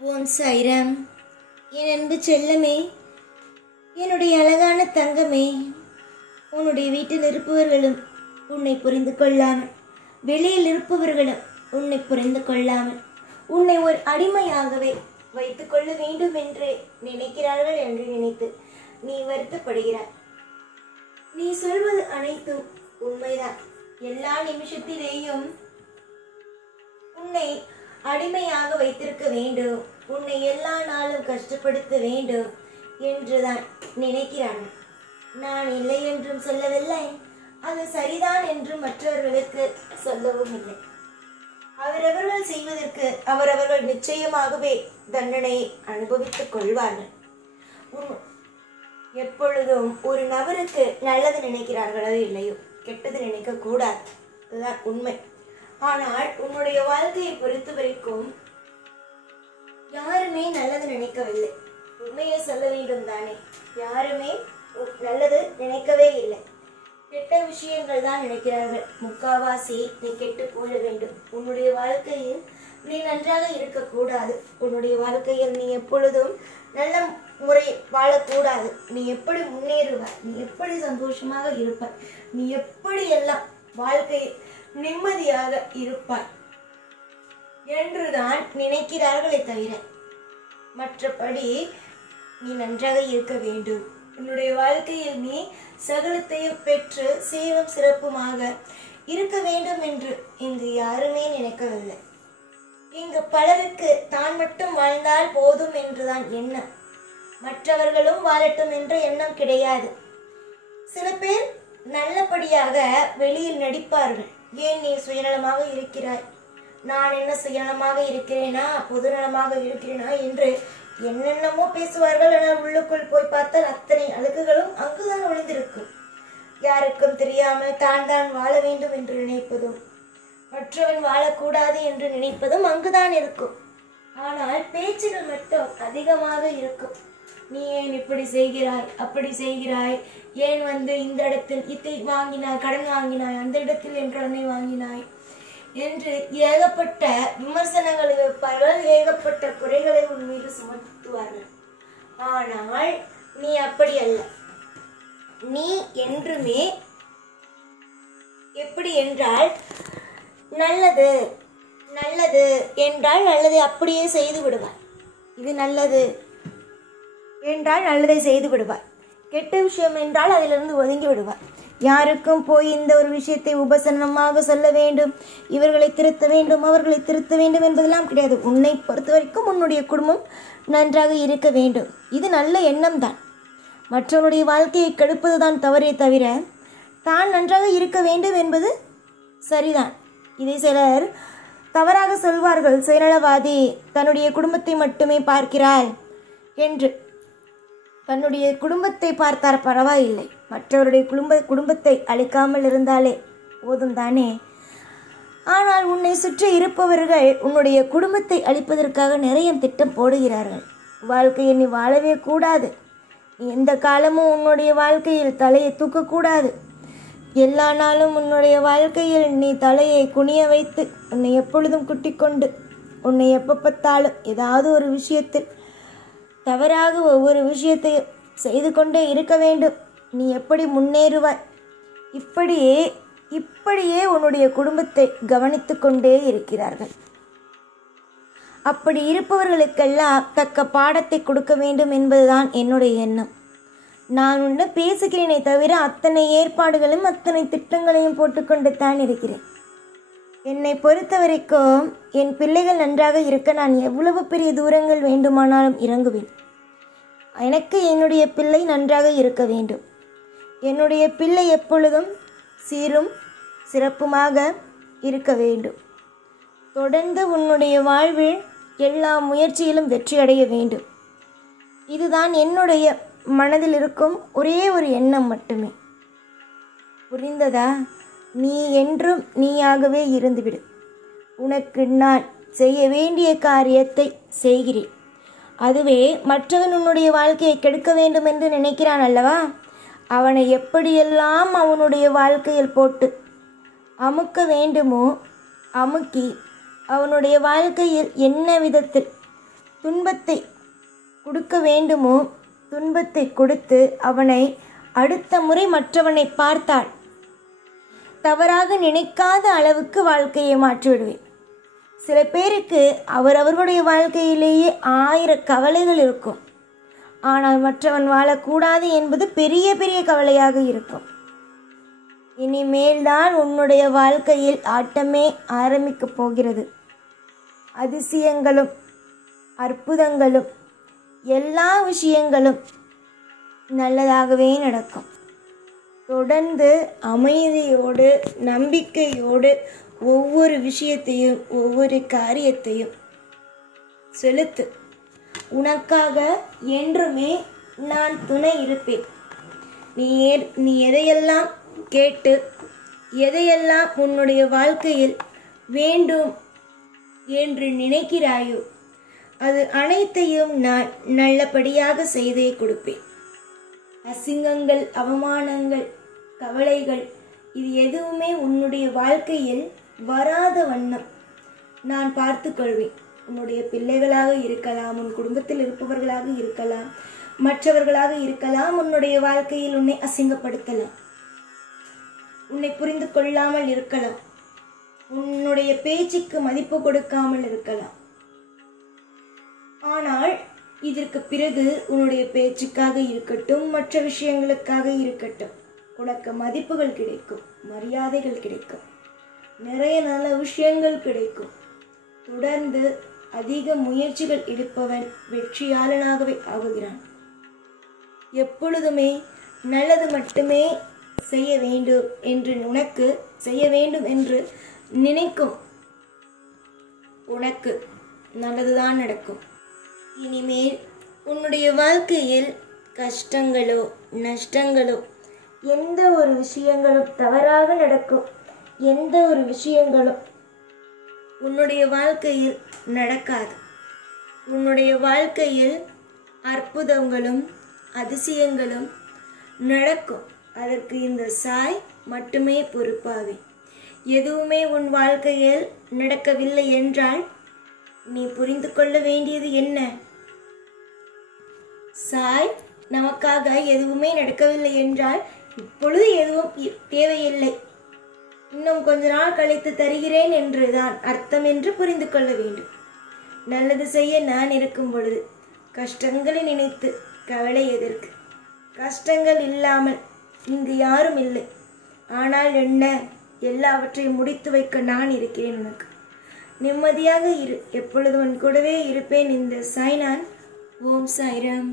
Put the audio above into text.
ஓம் சாய்ராம். என் அன்பு செல்லமே, என்னுடைய அழகான தங்கமே, உன்னுடைய வீட்டில் இருப்பவர்களும் உன்னை புரிந்து கொள்ளாமல், வெளியில் இருப்பவர்களும் உன்னை புரிந்து கொள்ளாமல், உன்னை ஒரு அடிமையாகவே வைத்துக் கொள்ள வேண்டும் என்று நினைக்கிறார்கள் என்று நினைத்து நீ வருத்தப்படுகிறாய். நீ சொல்வது அனைத்தும் உண்மைதான். எல்லா நிமிஷத்திலேயும் உன்னை அடிமையாக வைத்திருக்க வேண்டும், உன்னை எல்லா நாளும் கஷ்டப்படுத்த வேண்டும் என்றுதான் நினைக்கிறார்கள். நான் இல்லை என்றும் சொல்லவில்லை, அது சரிதான் என்று மற்றவர்களுக்கு சொல்லவும் இல்லை. அவரவர்கள் செய்வதற்கு அவரவர்கள் நிச்சயமாகவே தண்டனையை அனுபவித்துக் கொள்வார்கள். எப்பொழுதும் ஒரு நபருக்கு நல்லது நினைக்கிறார்களோ இல்லையோ, கெட்டது நினைக்க கூடாது, அதுதான் உண்மை. ஆனால் உன்னுடைய வாழ்க்கையை பொறுத்த வரைக்கும் யாருமே நல்லது நினைக்கவில்லை. உண்மையை சொல்ல வேண்டும் தானே, யாருமே நல்லது நினைக்கவே இல்லை. கெட்ட விஷயங்கள் தான் நினைக்கிறார்கள். முக்காவாசி நீ கெட்டு போக வேண்டும். உன்னுடைய வாழ்க்கையில் நீ நன்றாக இருக்கக்கூடாது. உன்னுடைய வாழ்க்கையில் நீ எப்பொழுதும் நல்ல முறை வாழக்கூடாது. நீ எப்படி முன்னேறுவாய், நீ எப்படி சந்தோஷமாக இருப்பாய், நீ எப்படி எல்லாம் வாழ்க்கையில் நிம்மதியாக இருப்பாய் என்றுதான் நினைக்கிறார்களே தவிர மற்றபடி நீ நன்றாக இருக்க வேண்டும், உன்னுடைய வாழ்க்கையில் நீ சகலத்தையும் பெற்று சீரும் சிறப்புமாக இருக்க வேண்டும் என்று இங்கு யாருமே நினைக்கவில்லை. இங்கு பலருக்கு தான் மட்டும் வாழ்ந்தால் போதும் என்றுதான் எண்ணம், மற்றவர்களும் வாழட்டும் என்ற எண்ணம் கிடையாது. சில பேர் நல்லபடியாக வெளியில் நடிப்பார்கள். ஏன் நீ சுயநலமாக இருக்கிறாய், நான் என்ன சுயநலமாக இருக்கிறேனா, பொதுநலமாக இருக்கிறேனா என்று என்னென்னமோ பேசுவார்கள். ஆனால் உள்ளுக்குள் போய் பார்த்தால் அத்தனை அழுக்குகளும் அங்குதான் ஒளிந்திருக்கும். யாருக்கும் தெரியாமல் தான் தான் வாழ வேண்டும் என்று நினைப்பதும், மற்றவன் வாழக்கூடாது என்று நினைப்பதும் அங்குதான் இருக்கும். ஆனால் பேச்சுகள் மட்டும் அதிகமாக இருக்கும். நீ ஏன் இப்படி செய்கிறாய், அப்படி செய்கிறாய், ஏன் இந்த இடத்தில் இதை வாங்கினாய், கடன் வாங்கினாய், அந்த இடத்தில் என் கடனை வாங்கினாய் என்று ஏகப்பட்ட விமர்சனங்களை வைப்பார்கள், ஏகப்பட்ட குறைகளை உன் மீது சுமத்துவார்கள். ஆனால் நீ அப்படி அல்ல. நீ என்றுமே எப்படி என்றால், நல்லது நல்லது என்றால் நல்லதை அப்படியே செய்து விடுவாய். இது நல்லது என்றால் நல்லதை செய்து விடுவார். கெட்ட விஷயம் என்றால் அதிலிருந்து ஒதுங்கி விடுவார். யாருக்கும் போய் இந்த ஒரு விஷயத்தை உபசரணமாக சொல்ல வேண்டும், இவர்களை திருத்த வேண்டும், அவர்களை திருத்த வேண்டும் என்பதெல்லாம் கிடையாது. உன்னை பொறுத்த வரைக்கும் உன்னுடைய குடும்பம் நன்றாக இருக்க வேண்டும், இது நல்ல எண்ணம் தான். மற்றவனுடைய வாழ்க்கையை கெடுப்பதுதான் தவறே தவிர தான் நன்றாக இருக்க வேண்டும் என்பது சரிதான். இதை சிலர் தவறாக சொல்வார்கள். சுயநலவாதி, தன்னுடைய குடும்பத்தை மட்டுமே பார்க்கிறாள் என்று. தன்னுடைய குடும்பத்தை பார்த்தார் பரவாயில்லை, மற்றவருடைய குடும்பத்தை அழிக்காமல் இருந்தாலே போதும் தானே. ஆனால் உன்னை சுற்றி இருப்பவர்கள் உன்னுடைய குடும்பத்தை அழிப்பதற்காக நிறைய திட்டம் போடுகிறார்கள். வாழ்க்கையை நீ வாழவே கூடாது, நீ எந்த காலமும் உன்னுடைய வாழ்க்கையில் தலையை தூக்கக்கூடாது, எல்லா நாளும் உன்னுடைய வாழ்க்கையில் நீ தலையை குனிய வைத்து உன்னை எப்பொழுதும் குட்டிக்கொண்டு உன்னை எப்போ பார்த்தாலும் ஏதாவது ஒரு விஷயத்தில் தவறாக ஒவ்வொரு விஷயத்தையும் செய்து கொண்டே இருக்க வேண்டும். நீ எப்படி முன்னேறுவாய், இப்படியே உன்னுடைய குடும்பத்தை கவனித்து கொண்டே இருக்கிறார்கள். அப்படி இருப்பவர்களுக்கெல்லாம் தக்க பாடத்தை கொடுக்க வேண்டும் என்பதுதான் என்னுடைய எண்ணம். நான் ஒன்று பேசுகிறேனே தவிர அத்தனை ஏற்பாடுகளும் அத்தனை திட்டங்களையும் போட்டுக்கொண்டு தான் இருக்கிறேன். என்னை பொறுத்த வரைக்கும் என் பிள்ளைகள் நன்றாக இருக்க நான் எவ்வளவு பெரிய தூரங்கள் வேண்டுமானாலும் இறங்குவேன். எனக்கு என்னுடைய பிள்ளை நன்றாக இருக்க வேண்டும். என்னுடைய பிள்ளை எப்பொழுதும் சீரும் சிறப்புமாக இருக்க வேண்டும். தொடர்ந்து உன்னுடைய வாழ்வில் எல்லா முயற்சியிலும் வெற்றி அடைய வேண்டும். இதுதான் என்னுடைய மனதில் இருக்கும் ஒரே ஒரு எண்ணம் மட்டுமே. புரிந்ததா? நீ என்றும் நீயாகவே இருந்துவிடு. உனக்கு நான் செய்ய வேண்டிய காரியத்தை செய்கிறேன். அதுவே மற்றவன் உன்னுடைய வாழ்க்கையை கெடுக்க வேண்டும் என்று நினைக்கிறான் அல்லவா, அவனை எப்படியெல்லாம் அவனுடைய வாழ்க்கையில் போட்டு அமுக்க வேண்டுமோ அமுக்கி அவனுடைய வாழ்க்கையில் என்ன விதத்தில் துன்பத்தை கொடுக்க வேண்டுமோ துன்பத்தை கொடுத்து அவனை அடுத்த முறை மற்றவனை பார்த்தால் தவறாக நினைக்காத அளவுக்கு வாழ்க்கையை மாற்றிவிடுவேன். சில பேருக்கு அவர்களுடைய வாழ்க்கையிலேயே 1000 கவலைகள் இருக்கும். ஆனால் மற்றவன் வாழக்கூடாது என்பது பெரிய பெரிய கவலையாக இருக்கும். இனிமேல்தான் உன்னுடைய வாழ்க்கையில் ஆட்டமே ஆரம்பிக்கப் போகிறது. அதிசயங்களும் அற்புதங்களும் எல்லா விஷயங்களும் நல்லதாகவே நடக்கும். தொடர்ந்து அமைதியோடு நம்பிக்கையோடு ஒவ்வொரு விஷயத்தையும் ஒவ்வொரு காரியத்தையும் செலுத்து. உனக்காக என்றுமே நான் துணை இருப்பேன். நீ எதையெல்லாம் கேட்டு எதையெல்லாம் உன்னுடைய வாழ்க்கையில் வேண்டும் என்று நினைக்கிறாயோ அது அனைத்தையும் நான் நல்லபடியாக செய்தே கொடுப்பேன். அசிங்கங்கள், அவமானங்கள், கவலைகள் இது எதுவுமே உன்னுடைய வாழ்க்கையில் வராத வண்ணம் நான் பார்த்து கொள்வேன். உன்னுடைய பிள்ளைகளாக இருக்கலாம், உன் குடும்பத்தில் இருப்பவர்களாக இருக்கலாம், மற்றவர்களாக இருக்கலாம். உன்னுடைய வாழ்க்கையில் உன்னை அசிங்கப்படுத்தலாம், உன்னை புரிந்து கொள்ளாமல் இருக்கலாம், உன்னுடைய பேச்சுக்கு மதிப்பு கொடுக்காமல் இருக்கலாம். ஆனால் இதற்கு பிறகு உன்னுடைய பேச்சுக்காக இருக்கட்டும், மற்ற விஷயங்களுக்காக இருக்கட்டும், உனக்கு மதிப்புகள் கிடைக்கும், மரியாதைகள் கிடைக்கும், நிறைய நல்ல விஷயங்கள் கிடைக்கும். தொடர்ந்து அதிக முயற்சிகள் எடுப்பவன் வெற்றியாளனாகவே ஆகுகிறான். எப்பொழுதுமே நல்லது மட்டுமே செய்ய வேண்டும் என்று உனக்கு செய்ய வேண்டும் என்று நினைக்கும் உனக்கு நல்லதுதான் நடக்கும். இனிமேல் உன்னுடைய வாழ்க்கையில் கஷ்டங்களோ நஷ்டங்களோ எந்த ஒரு விஷயங்களும் தவறாக நடக்கும், எந்த ஒரு விஷயங்களும் உன்னுடைய வாழ்க்கையில் நடக்காது. உன்னுடைய வாழ்க்கையில் அற்புதங்களும் அதிசயங்களும் நடக்கும். அதற்கு இந்த சாய் மட்டுமே பொறுப்பாவேன். எதுவுமே உன் வாழ்க்கையில் நடக்கவில்லை என்றால் நீ புரிந்து கொள்ள வேண்டியது என்ன? சாய் நமக்காக எதுவுமே நடக்கவில்லை என்றால் இப்பொழுது எதுவும் தேவையில்லை, இன்னும் கொஞ்ச நாள் கழித்து தருகிறேன் என்றுதான் அர்த்தம் என்று புரிந்து கொள்ள வேண்டும். நல்லது செய்ய நான் இருக்கும் பொழுது கஷ்டங்களை நினைத்து கவலை எதற்கு? கஷ்டங்கள் இல்லாமல் இங்கு யாரும் இல்லை. ஆனால் என்ன, எல்லாவற்றையும் முடித்து வைக்க நான் இருக்கிறேன். உனக்கு நிம்மதியாக இரு, எப்பொழுது உன் கூடவே இருப்பேன். இந்த சாய் நான். ஓம் சாய்ராம்.